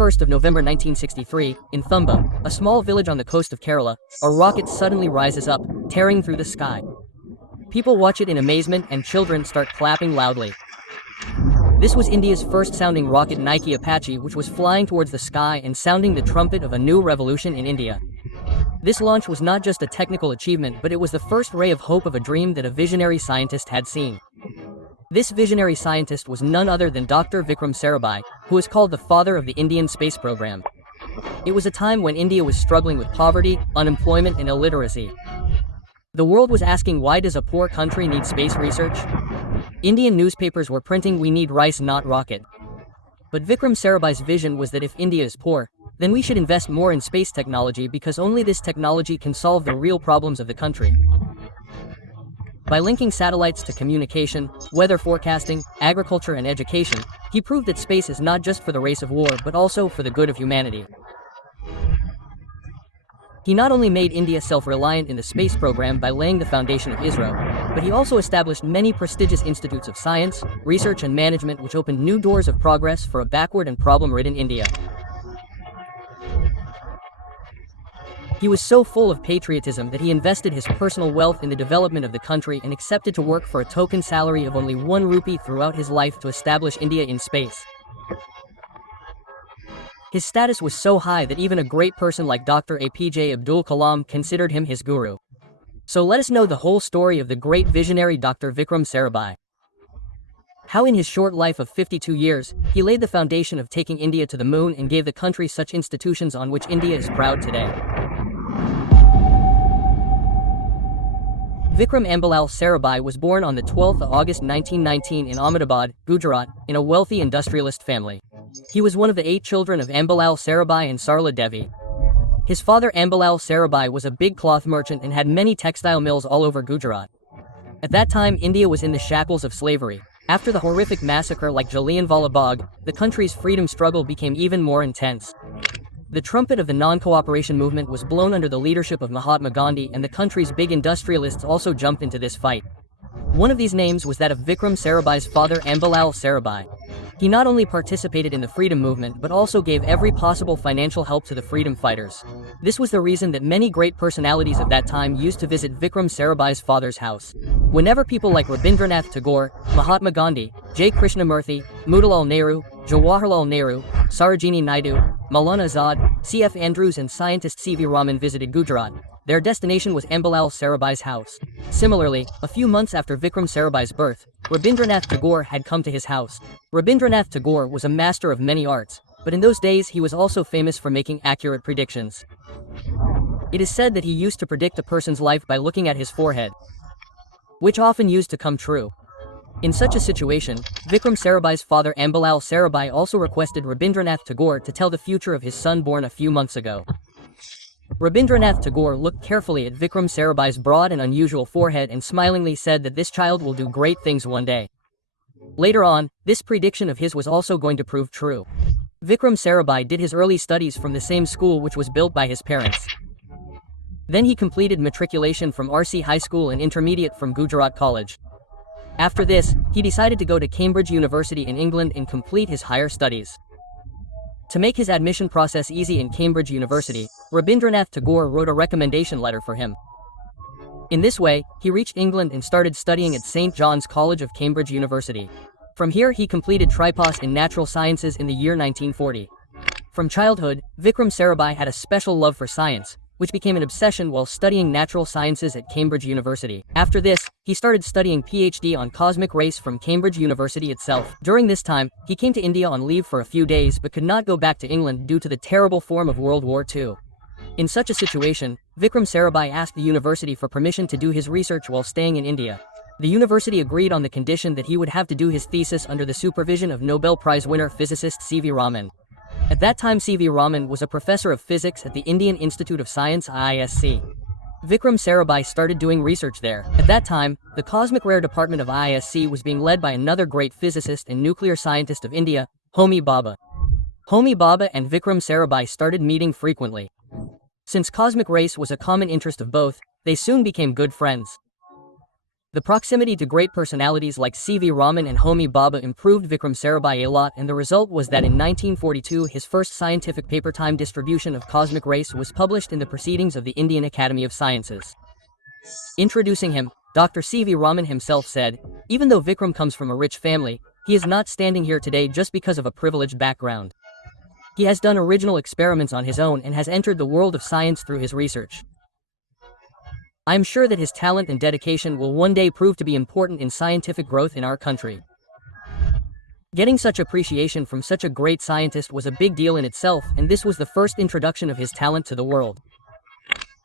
21st of November 1963, in Thumba, a small village on the coast of Kerala, a rocket suddenly rises up, tearing through the sky. People watch it in amazement and children start clapping loudly. This was India's first sounding rocket Nike Apache, which was flying towards the sky and sounding the trumpet of a new revolution in India. This launch was not just a technical achievement, but it was the first ray of hope of a dream that a visionary scientist had seen. This visionary scientist was none other than Dr. Vikram Sarabhai, who is called the father of the Indian space program. It was a time when India was struggling with poverty, unemployment, and illiteracy. The world was asking, why does a poor country need space research? Indian newspapers were printing, we need rice, not rocket. But Vikram Sarabhai's vision was that if India is poor, then we should invest more in space technology, because only this technology can solve the real problems of the country. By linking satellites to communication, weather forecasting, agriculture, and education, he proved that space is not just for the race of war but also for the good of humanity. He not only made India self-reliant in the space program by laying the foundation of ISRO, but he also established many prestigious institutes of science, research, and management, which opened new doors of progress for a backward and problem-ridden India. He was so full of patriotism that he invested his personal wealth in the development of the country and accepted to work for a token salary of only 1 rupee throughout his life to establish India in space. His status was so high that even a great person like Dr. APJ Abdul Kalam considered him his guru. So let us know the whole story of the great visionary Dr. Vikram Sarabhai. How in his short life of 52 years, he laid the foundation of taking India to the moon and gave the country such institutions on which India is proud today. Vikram Ambalal Sarabhai was born on the 12th of August 1919 in Ahmedabad, Gujarat, in a wealthy industrialist family. He was one of the 8 children of Ambalal Sarabhai and Sarla Devi. His father Ambalal Sarabhai was a big cloth merchant and had many textile mills all over Gujarat. At that time, India was in the shackles of slavery. After the horrific massacre like Jallianwala Bagh, the country's freedom struggle became even more intense. The trumpet of the non-cooperation movement was blown under the leadership of Mahatma Gandhi, and the country's big industrialists also jumped into this fight. One of these names was that of Vikram Sarabhai's father Ambalal Sarabhai. He not only participated in the freedom movement but also gave every possible financial help to the freedom fighters. This was the reason that many great personalities of that time used to visit Vikram Sarabhai's father's house. Whenever people like Rabindranath Tagore, Mahatma Gandhi, J. Krishnamurthy, Motilal Nehru, Jawaharlal Nehru, Sarojini Naidu, Maulana Azad, C.F. Andrews, and scientist C.V. Raman visited Gujarat, their destination was Ambalal Sarabhai's house. Similarly, a few months after Vikram Sarabhai's birth, Rabindranath Tagore had come to his house. Rabindranath Tagore was a master of many arts, but in those days he was also famous for making accurate predictions. It is said that he used to predict a person's life by looking at his forehead, which often used to come true. In such a situation, Vikram Sarabhai's father Ambalal Sarabhai also requested Rabindranath Tagore to tell the future of his son born a few months ago. Rabindranath Tagore looked carefully at Vikram Sarabhai's broad and unusual forehead and smilingly said that this child will do great things one day. Later on, this prediction of his was also going to prove true. Vikram Sarabhai did his early studies from the same school which was built by his parents. Then he completed matriculation from RC High School and intermediate from Gujarat College. After this, he decided to go to Cambridge University in England and complete his higher studies. To make his admission process easy in Cambridge University, Rabindranath Tagore wrote a recommendation letter for him. In this way, he reached England and started studying at St. John's College of Cambridge University. From here he completed Tripos in Natural Sciences in the year 1940. From childhood, Vikram Sarabhai had a special love for science, which became an obsession while studying natural sciences at Cambridge University. After this, he started studying PhD on cosmic rays from Cambridge University itself. During this time, he came to India on leave for a few days but could not go back to England due to the terrible form of World War II. In such a situation, Vikram Sarabhai asked the university for permission to do his research while staying in India. The university agreed on the condition that he would have to do his thesis under the supervision of Nobel Prize winner physicist C.V. Raman. At that time, C.V. Raman was a professor of physics at the Indian Institute of Science IISc. Vikram Sarabhai started doing research there. At that time, the Cosmic Rare Department of IISc was being led by another great physicist and nuclear scientist of India, Homi Bhabha. Homi Bhabha and Vikram Sarabhai started meeting frequently. Since cosmic rays was a common interest of both, they soon became good friends. The proximity to great personalities like C.V. Raman and Homi Bhabha improved Vikram Sarabhai a lot, and the result was that in 1942 his first scientific paper time distribution of cosmic rays was published in the Proceedings of the Indian Academy of Sciences. Introducing him, Dr. C.V. Raman himself said, "Even though Vikram comes from a rich family, he is not standing here today just because of a privileged background. He has done original experiments on his own and has entered the world of science through his research. I am sure that his talent and dedication will one day prove to be important in scientific growth in our country." Getting such appreciation from such a great scientist was a big deal in itself, and this was the first introduction of his talent to the world.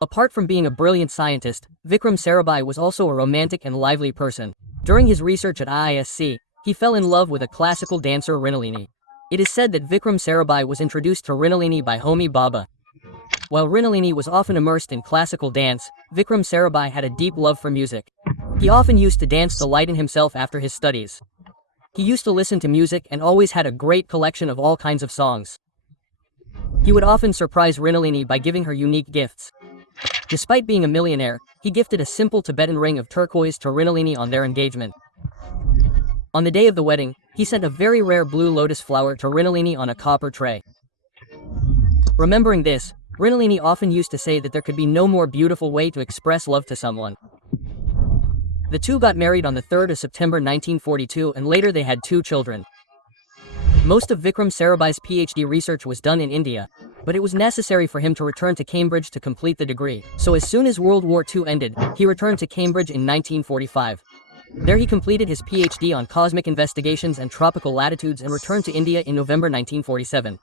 Apart from being a brilliant scientist, Vikram Sarabhai was also a romantic and lively person. During his research at ISRO, he fell in love with a classical dancer Mrinalini. It is said that Vikram Sarabhai was introduced to Mrinalini by Homi Bhabha. While Mrinalini was often immersed in classical dance, Vikram Sarabhai had a deep love for music. He often used to dance to lighten himself after his studies. He used to listen to music and always had a great collection of all kinds of songs. He would often surprise Mrinalini by giving her unique gifts. Despite being a millionaire, he gifted a simple Tibetan ring of turquoise to Mrinalini on their engagement. On the day of the wedding, he sent a very rare blue lotus flower to Mrinalini on a copper tray. Remembering this, Mrinalini often used to say that there could be no more beautiful way to express love to someone. The two got married on the 3rd of September 1942, and later they had 2 children. Most of Vikram Sarabhai's PhD research was done in India, but it was necessary for him to return to Cambridge to complete the degree. So as soon as World War II ended, he returned to Cambridge in 1945. There he completed his PhD on cosmic investigations and tropical latitudes and returned to India in November 1947.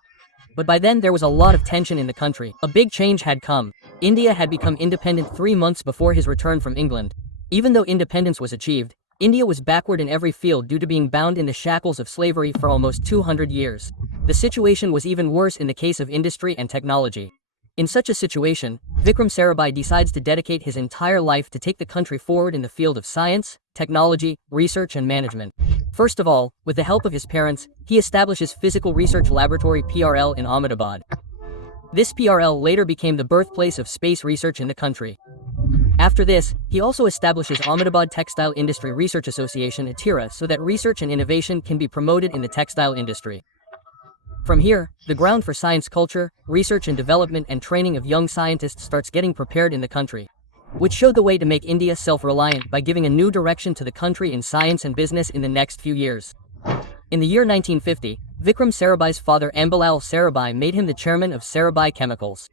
But by then there was a lot of tension in the country. A big change had come. India had become independent 3 months before his return from England. Even though independence was achieved, India was backward in every field due to being bound in the shackles of slavery for almost 200 years. The situation was even worse in the case of industry and technology. In such a situation, Vikram Sarabhai decides to dedicate his entire life to take the country forward in the field of science, technology, research and management. First of all, with the help of his parents, he establishes Physical Research Laboratory (PRL) in Ahmedabad. This PRL later became the birthplace of space research in the country. After this, he also establishes Ahmedabad Textile Industry Research Association (ATIRA) so that research and innovation can be promoted in the textile industry. From here, the ground for science culture, research and development and training of young scientists starts getting prepared in the country, which showed the way to make India self-reliant by giving a new direction to the country in science and business in the next few years. In the year 1950, Vikram Sarabhai's father Ambalal Sarabhai made him the chairman of Sarabhai Chemicals.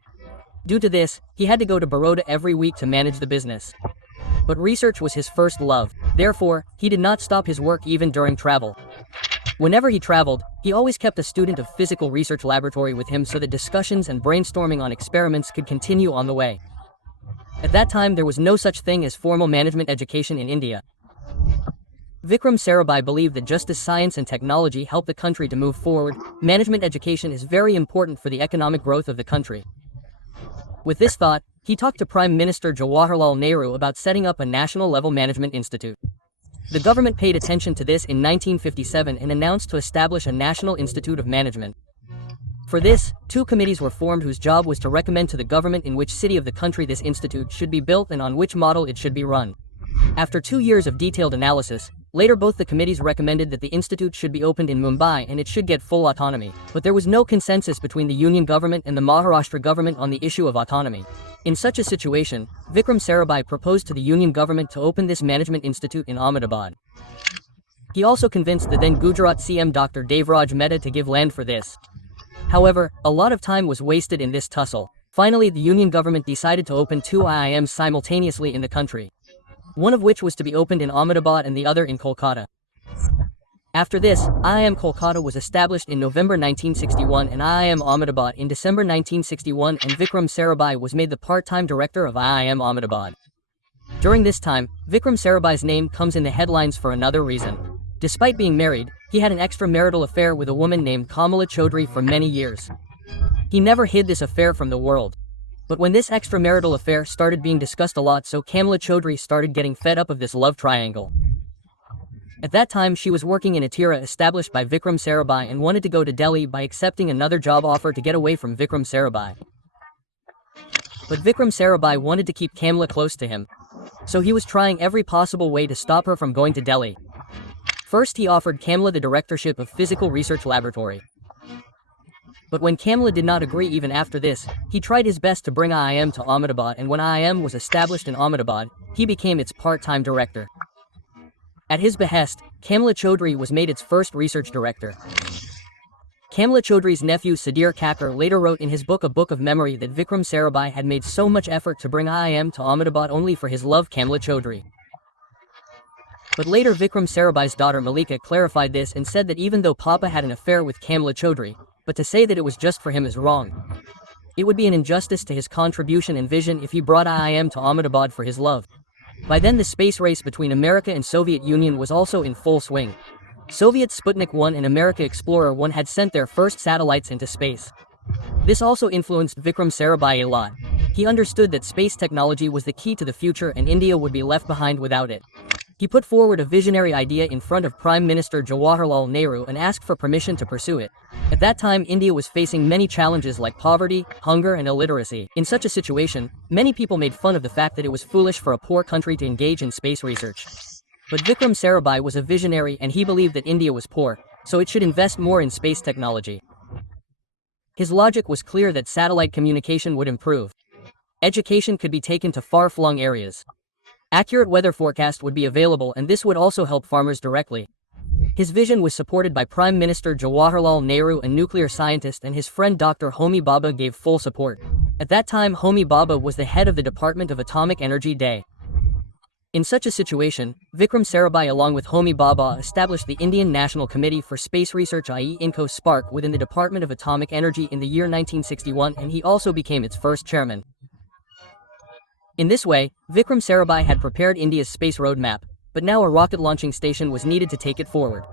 Due to this, he had to go to Baroda every week to manage the business. But research was his first love. Therefore, he did not stop his work even during travel. Whenever he traveled, he always kept a student of Physical Research Laboratory with him so that discussions and brainstorming on experiments could continue on the way. At that time there was no such thing as formal management education in India. Vikram Sarabhai believed that just as science and technology help the country to move forward, management education is very important for the economic growth of the country. With this thought, he talked to Prime Minister Jawaharlal Nehru about setting up a national-level management institute. The government paid attention to this in 1957 and announced to establish a National Institute of Management. For this, 2 committees were formed whose job was to recommend to the government in which city of the country this institute should be built and on which model it should be run. After 2 years of detailed analysis, later both the committees recommended that the institute should be opened in Mumbai and it should get full autonomy. But there was no consensus between the Union government and the Maharashtra government on the issue of autonomy. In such a situation, Vikram Sarabhai proposed to the Union government to open this management institute in Ahmedabad. He also convinced the then Gujarat CM Dr. Devraj Mehta to give land for this. However, a lot of time was wasted in this tussle. Finally, the Union government decided to open 2 IIMs simultaneously in the country, one of which was to be opened in Ahmedabad and the other in Kolkata. After this, IIM Kolkata was established in November 1961 and IIM Ahmedabad in December 1961, and Vikram Sarabhai was made the part-time director of IIM Ahmedabad. During this time, Vikram Sarabhai's name comes in the headlines for another reason. Despite being married, he had an extramarital affair with a woman named Kamala Chaudhary for many years. He never hid this affair from the world. But when this extramarital affair started being discussed a lot, so Kamala Chaudhary started getting fed up of this love triangle. At that time she was working in ATIRA established by Vikram Sarabhai and wanted to go to Delhi by accepting another job offer to get away from Vikram Sarabhai. But Vikram Sarabhai wanted to keep Kamala close to him. So he was trying every possible way to stop her from going to Delhi. First, he offered Kamla the directorship of Physical Research Laboratory. But when Kamla did not agree even after this, he tried his best to bring IIM to Ahmedabad, and when IIM was established in Ahmedabad, he became its part-time director. At his behest, Kamla Chaudhry was made its first research director. Kamla Chaudhry's nephew Sudhir Kakkar later wrote in his book A Book of Memory that Vikram Sarabhai had made so much effort to bring IIM to Ahmedabad only for his love Kamla Chaudhry. But later Vikram Sarabhai's daughter Malika clarified this and said that even though Papa had an affair with Kamla Chaudhry, but to say that it was just for him is wrong. It would be an injustice to his contribution and vision if he brought IIM to Ahmedabad for his love. By then the space race between America and Soviet Union was also in full swing. Soviet Sputnik 1 and America Explorer 1 had sent their first satellites into space. This also influenced Vikram Sarabhai a lot. He understood that space technology was the key to the future and India would be left behind without it. He put forward a visionary idea in front of Prime Minister Jawaharlal Nehru and asked for permission to pursue it. At that time, India was facing many challenges like poverty, hunger, and illiteracy. In such a situation, many people made fun of the fact that it was foolish for a poor country to engage in space research. But Vikram Sarabhai was a visionary and he believed that India was poor, so it should invest more in space technology. His logic was clear that satellite communication would improve. Education could be taken to far-flung areas. Accurate weather forecast would be available and this would also help farmers directly. His vision was supported by Prime Minister Jawaharlal Nehru, a nuclear scientist, and his friend Dr. Homi Bhabha gave full support. At that time, Homi Bhabha was the head of the Department of Atomic Energy Day. In such a situation, Vikram Sarabhai along with Homi Bhabha established the Indian National Committee for Space Research i.e. INCO SPARC within the Department of Atomic Energy in the year 1961 and he also became its first chairman. In this way, Vikram Sarabhai had prepared India's space roadmap, but now a rocket launching station was needed to take it forward.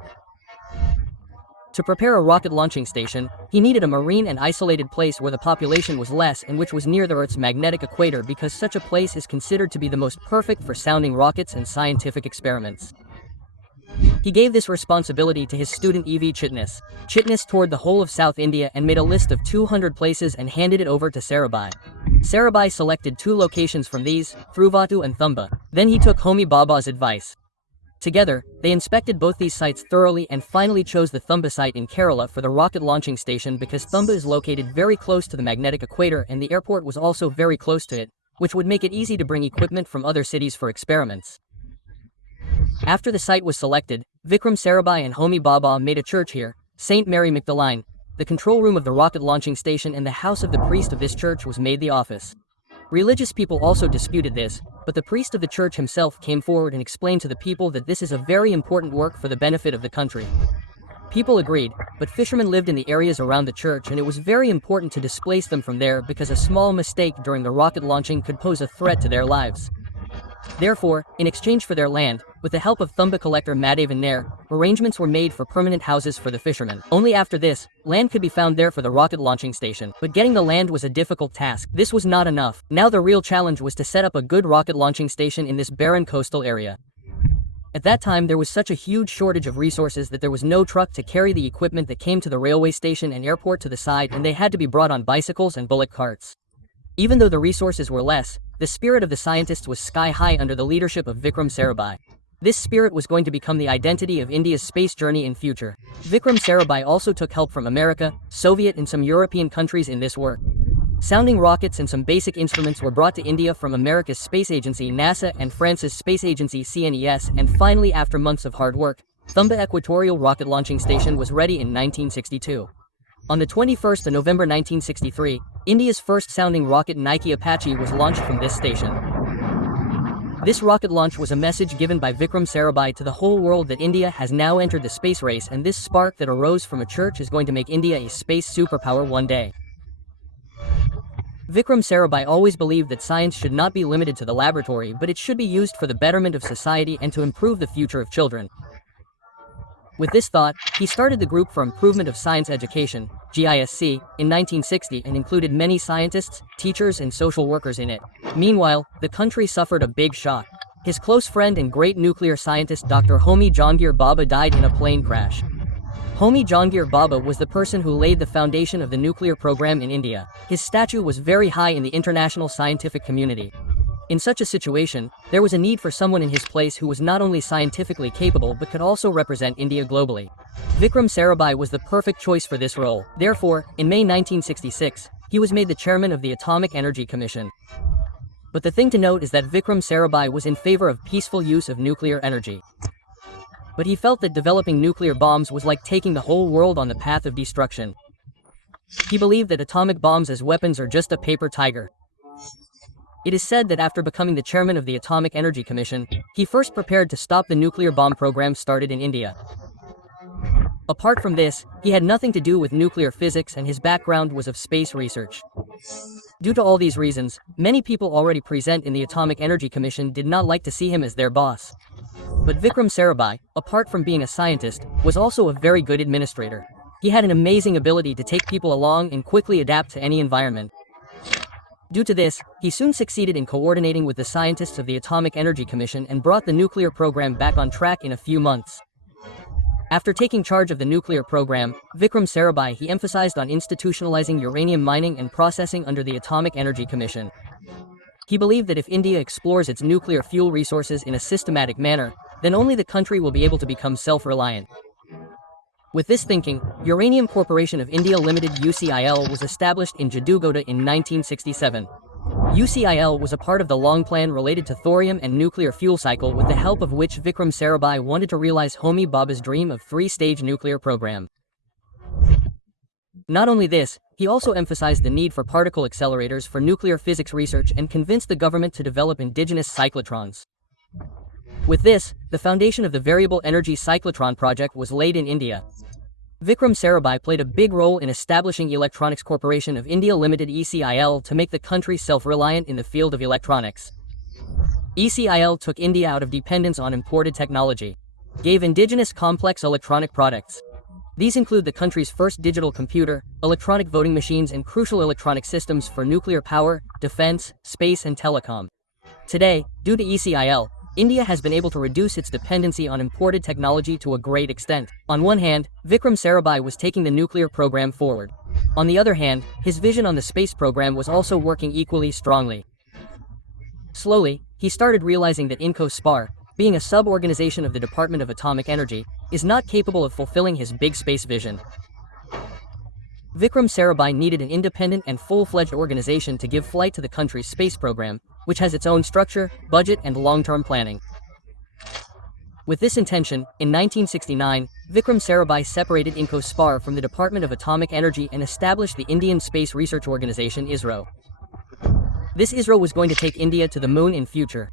To prepare a rocket launching station, he needed a marine and isolated place where the population was less and which was near the Earth's magnetic equator because such a place is considered to be the most perfect for sounding rockets and scientific experiments. He gave this responsibility to his student E.V. Chitnis. Chitnis toured the whole of South India and made a list of 200 places and handed it over to Sarabhai. Sarabhai selected 2 locations from these, Thruvatu and Thumba. Then he took Homi Bhabha's advice. Together, they inspected both these sites thoroughly and finally chose the Thumba site in Kerala for the rocket launching station because Thumba is located very close to the magnetic equator and the airport was also very close to it, which would make it easy to bring equipment from other cities for experiments. After the site was selected, Vikram Sarabhai and Homi Bhabha made a church here, St. Mary Magdalene. The control room of the rocket launching station and the house of the priest of this church was made the office. Religious people also disputed this, but the priest of the church himself came forward and explained to the people that this is a very important work for the benefit of the country. People agreed, but fishermen lived in the areas around the church and it was very important to displace them from there because a small mistake during the rocket launching could pose a threat to their lives. Therefore, in exchange for their land, with the help of Thumba collector Madhavan Nair, arrangements were made for permanent houses for the fishermen. Only after this, land could be found there for the rocket launching station. But getting the land was a difficult task. This was not enough. Now the real challenge was to set up a good rocket launching station in this barren coastal area. At that time there was such a huge shortage of resources that there was no truck to carry the equipment that came to the railway station and airport to the side and they had to be brought on bicycles and bullock carts. Even though the resources were less, the spirit of the scientists was sky high under the leadership of Vikram Sarabhai. This spirit was going to become the identity of India's space journey in future. Vikram Sarabhai also took help from America, Soviet and some European countries in this work. Sounding rockets and some basic instruments were brought to India from America's space agency NASA and France's space agency CNES and finally after months of hard work, Thumba Equatorial Rocket Launching Station was ready in 1962. On the 21st of November 1963, India's first sounding rocket Nike Apache was launched from this station. This rocket launch was a message given by Vikram Sarabhai to the whole world that India has now entered the space race and this spark that arose from a church is going to make India a space superpower one day. Vikram Sarabhai always believed that science should not be limited to the laboratory but it should be used for the betterment of society and to improve the future of children. With this thought, he started the Group for Improvement of Science Education, GISC, in 1960 and included many scientists, teachers and social workers in it. Meanwhile, the country suffered a big shock. His close friend and great nuclear scientist Dr. Homi Jahangir Bhabha died in a plane crash. Homi Jahangir Bhabha was the person who laid the foundation of the nuclear program in India. His statue was very high in the international scientific community. In such a situation, there was a need for someone in his place who was not only scientifically capable but could also represent India globally. Vikram Sarabhai was the perfect choice for this role. Therefore, in May 1966, he was made the chairman of the Atomic Energy Commission. But the thing to note is that Vikram Sarabhai was in favor of peaceful use of nuclear energy. But he felt that developing nuclear bombs was like taking the whole world on the path of destruction. He believed that atomic bombs as weapons are just a paper tiger. It is said that after becoming the chairman of the Atomic Energy Commission, he first prepared to stop the nuclear bomb program started in India. Apart from this, he had nothing to do with nuclear physics and his background was of space research. Due to all these reasons, many people already present in the Atomic Energy Commission did not like to see him as their boss. But Vikram Sarabhai, apart from being a scientist, was also a very good administrator. He had an amazing ability to take people along and quickly adapt to any environment. Due to this, he soon succeeded in coordinating with the scientists of the Atomic Energy Commission and brought the nuclear program back on track in a few months. After taking charge of the nuclear program, Vikram Sarabhai he emphasized on institutionalizing uranium mining and processing under the Atomic Energy Commission. He believed that if India explores its nuclear fuel resources in a systematic manner, then only the country will be able to become self-reliant. With this thinking, Uranium Corporation of India Limited UCIL was established in Jadugota in 1967. UCIL was a part of the long plan related to thorium and nuclear fuel cycle with the help of which Vikram Sarabhai wanted to realize Homi Bhabha's dream of three-stage nuclear program. Not only this, he also emphasized the need for particle accelerators for nuclear physics research and convinced the government to develop indigenous cyclotrons. With this, the foundation of the Variable Energy Cyclotron project was laid in India. Vikram Sarabhai played a big role in establishing Electronics Corporation of India Limited ECIL to make the country self-reliant in the field of electronics. ECIL took India out of dependence on imported technology, gave indigenous complex electronic products. These include the country's first digital computer, electronic voting machines and crucial electronic systems for nuclear power, defense, space and telecom. Today, due to ECIL, India has been able to reduce its dependency on imported technology to a great extent. On one hand, Vikram Sarabhai was taking the nuclear program forward. On the other hand, his vision on the space program was also working equally strongly. Slowly, he started realizing that INCO-SPAR, being a sub-organization of the Department of Atomic Energy, is not capable of fulfilling his big space vision. Vikram Sarabhai needed an independent and full-fledged organization to give flight to the country's space program, which has its own structure, budget, and long-term planning. With this intention, in 1969, Vikram Sarabhai separated INCO-SPAR from the Department of Atomic Energy and established the Indian Space Research Organization ISRO. This ISRO was going to take India to the moon in future.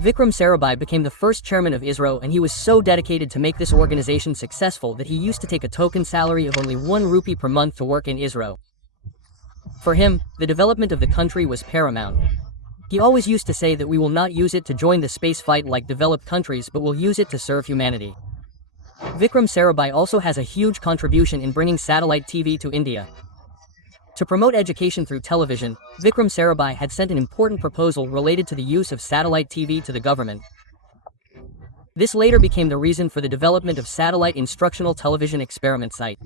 Vikram Sarabhai became the first chairman of ISRO and he was so dedicated to make this organization successful that he used to take a token salary of only 1 rupee per month to work in ISRO. For him, the development of the country was paramount. He always used to say that we will not use it to join the space fight like developed countries but will use it to serve humanity. Vikram Sarabhai also has a huge contribution in bringing satellite TV to India. To promote education through television, Vikram Sarabhai had sent an important proposal related to the use of satellite TV to the government. This later became the reason for the development of Satellite Instructional Television Experiment Site.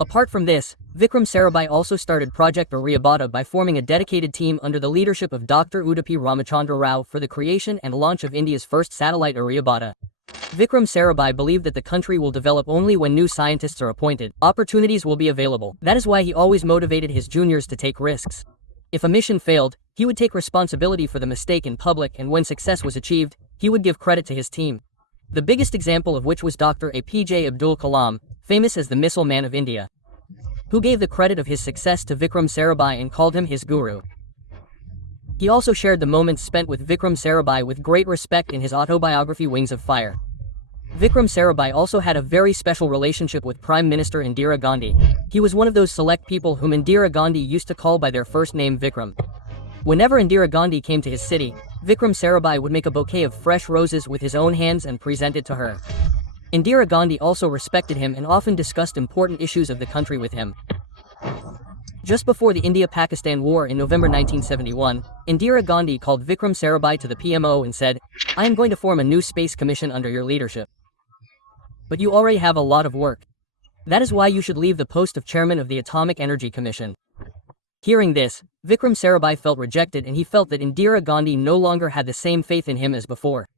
Apart from this, Vikram Sarabhai also started Project Aryabhata by forming a dedicated team under the leadership of Dr. Udupi Ramachandra Rao for the creation and launch of India's first satellite Aryabhata. Vikram Sarabhai believed that the country will develop only when new scientists are appointed. Opportunities will be available. That is why he always motivated his juniors to take risks. If a mission failed, he would take responsibility for the mistake in public, and when success was achieved, he would give credit to his team. The biggest example of which was Dr. APJ Abdul Kalam, famous as the Missile Man of India, who gave the credit of his success to Vikram Sarabhai and called him his guru. He also shared the moments spent with Vikram Sarabhai with great respect in his autobiography Wings of Fire. Vikram Sarabhai also had a very special relationship with Prime Minister Indira Gandhi. He was one of those select people whom Indira Gandhi used to call by their first name Vikram. Whenever Indira Gandhi came to his city, Vikram Sarabhai would make a bouquet of fresh roses with his own hands and present it to her. Indira Gandhi also respected him and often discussed important issues of the country with him. Just before the India-Pakistan War in November 1971, Indira Gandhi called Vikram Sarabhai to the PMO and said, "I am going to form a new space commission under your leadership. But you already have a lot of work. That is why you should leave the post of chairman of the Atomic Energy Commission." Hearing this, Vikram Sarabhai felt rejected and he felt that Indira Gandhi no longer had the same faith in him as before.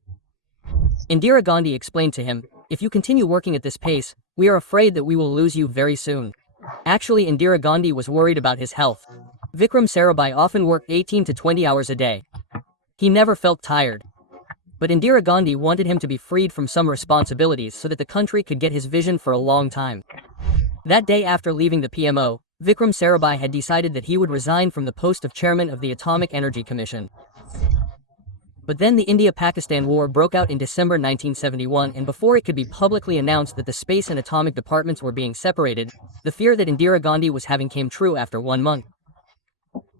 Indira Gandhi explained to him, "If you continue working at this pace, we are afraid that we will lose you very soon." Actually, Indira Gandhi was worried about his health. Vikram Sarabhai often worked 18 to 20 hours a day. He never felt tired. But Indira Gandhi wanted him to be freed from some responsibilities so that the country could get his vision for a long time. That day after leaving the PMO, Vikram Sarabhai had decided that he would resign from the post of chairman of the Atomic Energy Commission. But then the India-Pakistan War broke out in December 1971, and before it could be publicly announced that the space and atomic departments were being separated, the fear that Indira Gandhi was having came true after 1 month.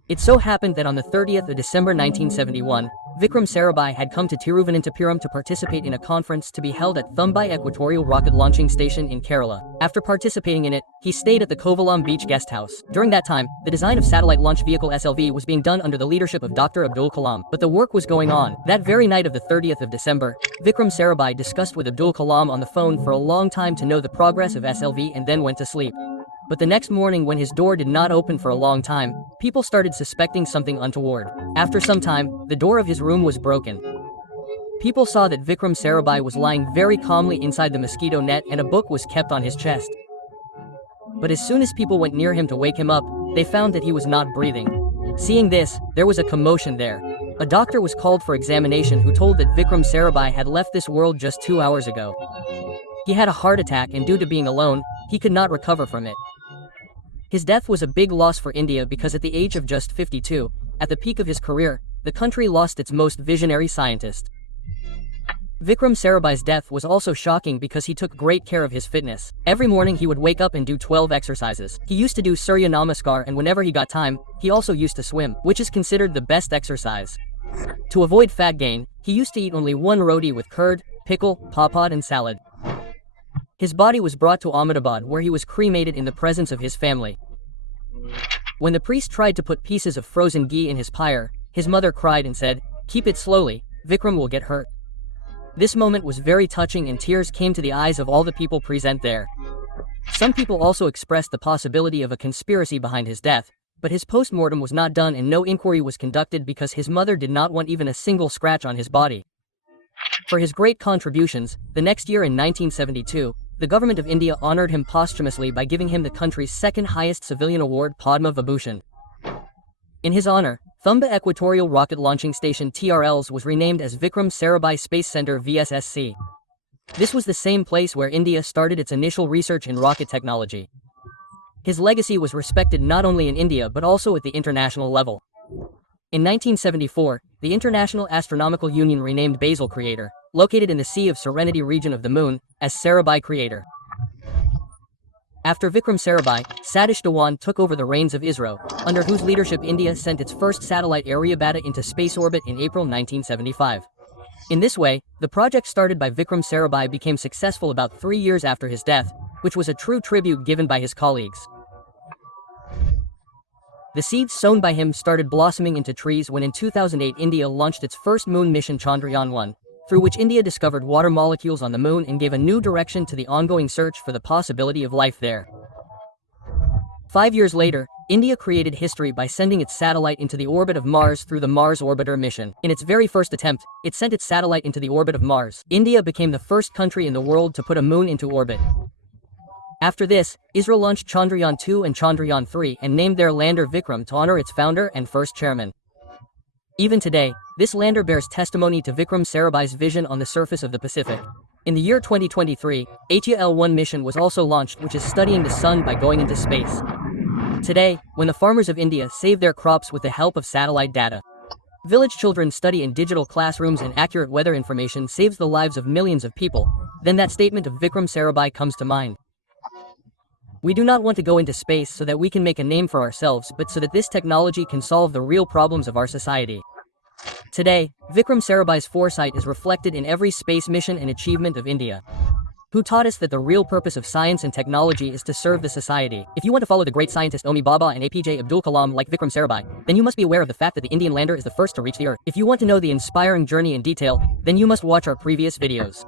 It so happened that on the 30th of December 1971, Vikram Sarabhai had come to Tiruvananthapuram to participate in a conference to be held at Thumbai Equatorial Rocket Launching Station in Kerala. After participating in it, he stayed at the Kovalam Beach guest house. During that time, the design of satellite launch vehicle SLV was being done under the leadership of Dr. Abdul Kalam, but the work was going on. That very night of the 30th of December, Vikram Sarabhai discussed with Abdul Kalam on the phone for a long time to know the progress of SLV and then went to sleep. But the next morning, when his door did not open for a long time, people started suspecting something untoward. After some time, the door of his room was broken. People saw that Vikram Sarabhai was lying very calmly inside the mosquito net and a book was kept on his chest. But as soon as people went near him to wake him up, they found that he was not breathing. Seeing this, there was a commotion there. A doctor was called for examination who told that Vikram Sarabhai had left this world just 2 hours ago. He had a heart attack and due to being alone, he could not recover from it. His death was a big loss for India because at the age of just 52, at the peak of his career, the country lost its most visionary scientist. Vikram Sarabhai's death was also shocking because he took great care of his fitness. Every morning he would wake up and do 12 exercises. He used to do Surya Namaskar and whenever he got time, he also used to swim, which is considered the best exercise. To avoid fat gain, he used to eat only 1 roti with curd, pickle, papad and salad. His body was brought to Ahmedabad where he was cremated in the presence of his family. When the priest tried to put pieces of frozen ghee in his pyre, his mother cried and said, "Keep it slowly, Vikram will get hurt." This moment was very touching and tears came to the eyes of all the people present there. Some people also expressed the possibility of a conspiracy behind his death, but his post-mortem was not done and no inquiry was conducted because his mother did not want even a single scratch on his body. For his great contributions, the next year in 1972, the government of India honored him posthumously by giving him the country's second highest civilian award, Padma Vibhushan. In his honor, Thumbai Equatorial Rocket Launching Station TRLs was renamed as Vikram Sarabhai Space Center VSSC. This was the same place where India started its initial research in rocket technology. His legacy was respected not only in India but also at the international level. In 1974, the International Astronomical Union renamed Basel Crater, located in the Sea of Serenity region of the Moon, as Sarabhai Crater. After Vikram Sarabhai, Satish Dhawan took over the reins of ISRO, under whose leadership India sent its first satellite Aryabhata into space orbit in April 1975. In this way, the project started by Vikram Sarabhai became successful about 3 years after his death, which was a true tribute given by his colleagues. The seeds sown by him started blossoming into trees when in 2008 India launched its first moon mission Chandrayaan-1, through which India discovered water molecules on the moon and gave a new direction to the ongoing search for the possibility of life there. 5 years later, India created history by sending its satellite into the orbit of Mars through the Mars Orbiter mission. In its very first attempt, it sent its satellite into the orbit of Mars. India became the first country in the world to put a moon into orbit. After this, ISRO launched Chandrayaan-2 and Chandrayaan-3 and named their lander Vikram to honor its founder and first chairman. Even today, this lander bears testimony to Vikram Sarabhai's vision on the surface of the Pacific. In the year 2023, HAL-1 mission was also launched, which is studying the sun by going into space. Today, when the farmers of India save their crops with the help of satellite data, village children study in digital classrooms and accurate weather information saves the lives of millions of people, then that statement of Vikram Sarabhai comes to mind. We do not want to go into space so that we can make a name for ourselves, but so that this technology can solve the real problems of our society. Today, Vikram Sarabhai's foresight is reflected in every space mission and achievement of India, who taught us that the real purpose of science and technology is to serve the society. If you want to follow the great scientist Homi Bhabha and APJ Abdul Kalam like Vikram Sarabhai, then you must be aware of the fact that the Indian lander is the first to reach the Earth. If you want to know the inspiring journey in detail, then you must watch our previous videos.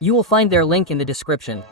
You will find their link in the description.